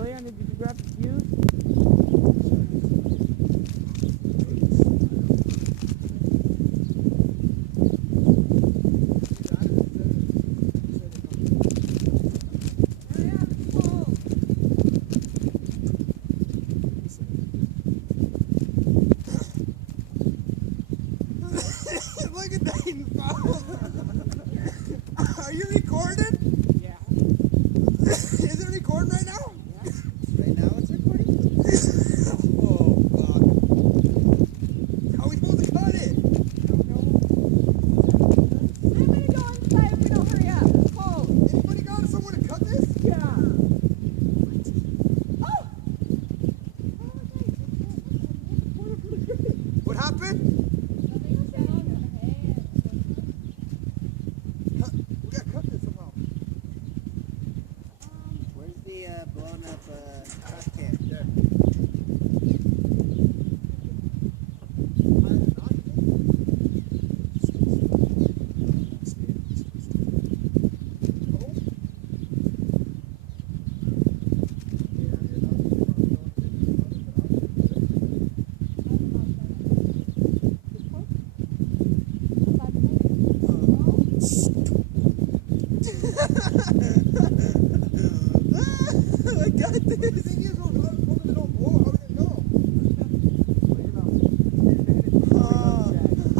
Julian, did you grab the fuse? Look at Dayton, bro. Are you recording? Yeah. Is it recording right now? Yeah. Right now it's recording? Oh, fuck. How are we supposed to cut it? I don't know. I'm gonna go inside if we don't hurry up. It's cold. Anybody got someone to cut this? Yeah. Oh! What happened? We gotta cut this somehow. Where's the blown up trash can? There. I got this. The thing is, we're hoping they don't blow. How we didn't know?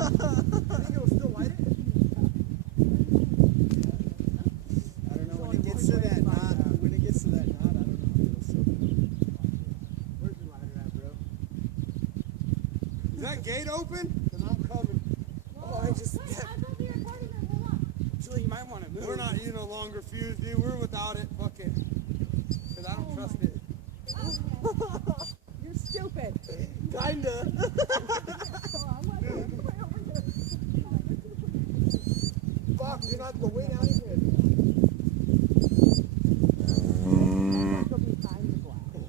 I think it'll still light it. I don't know when it gets to that knot. When it gets to that knot, I don't know if it'll still. Where's your lighter at, bro? Is that gate open? Then I'm coming. Oh, I just. wait, I thought we were recording it. Hold on. Julie, you might want to move. We're not no longer fused, dude. We're without it. Fuck it. Because I don't trust it. You're stupid. Kinda. Fuck, you're not the way down here.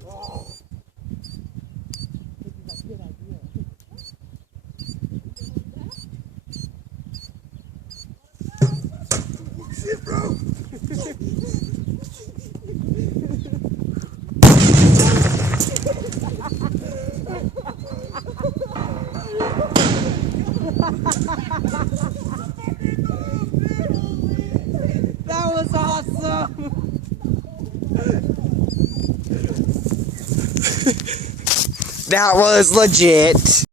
Oh. This is a good idea. Shit, bro. That was awesome. That was legit.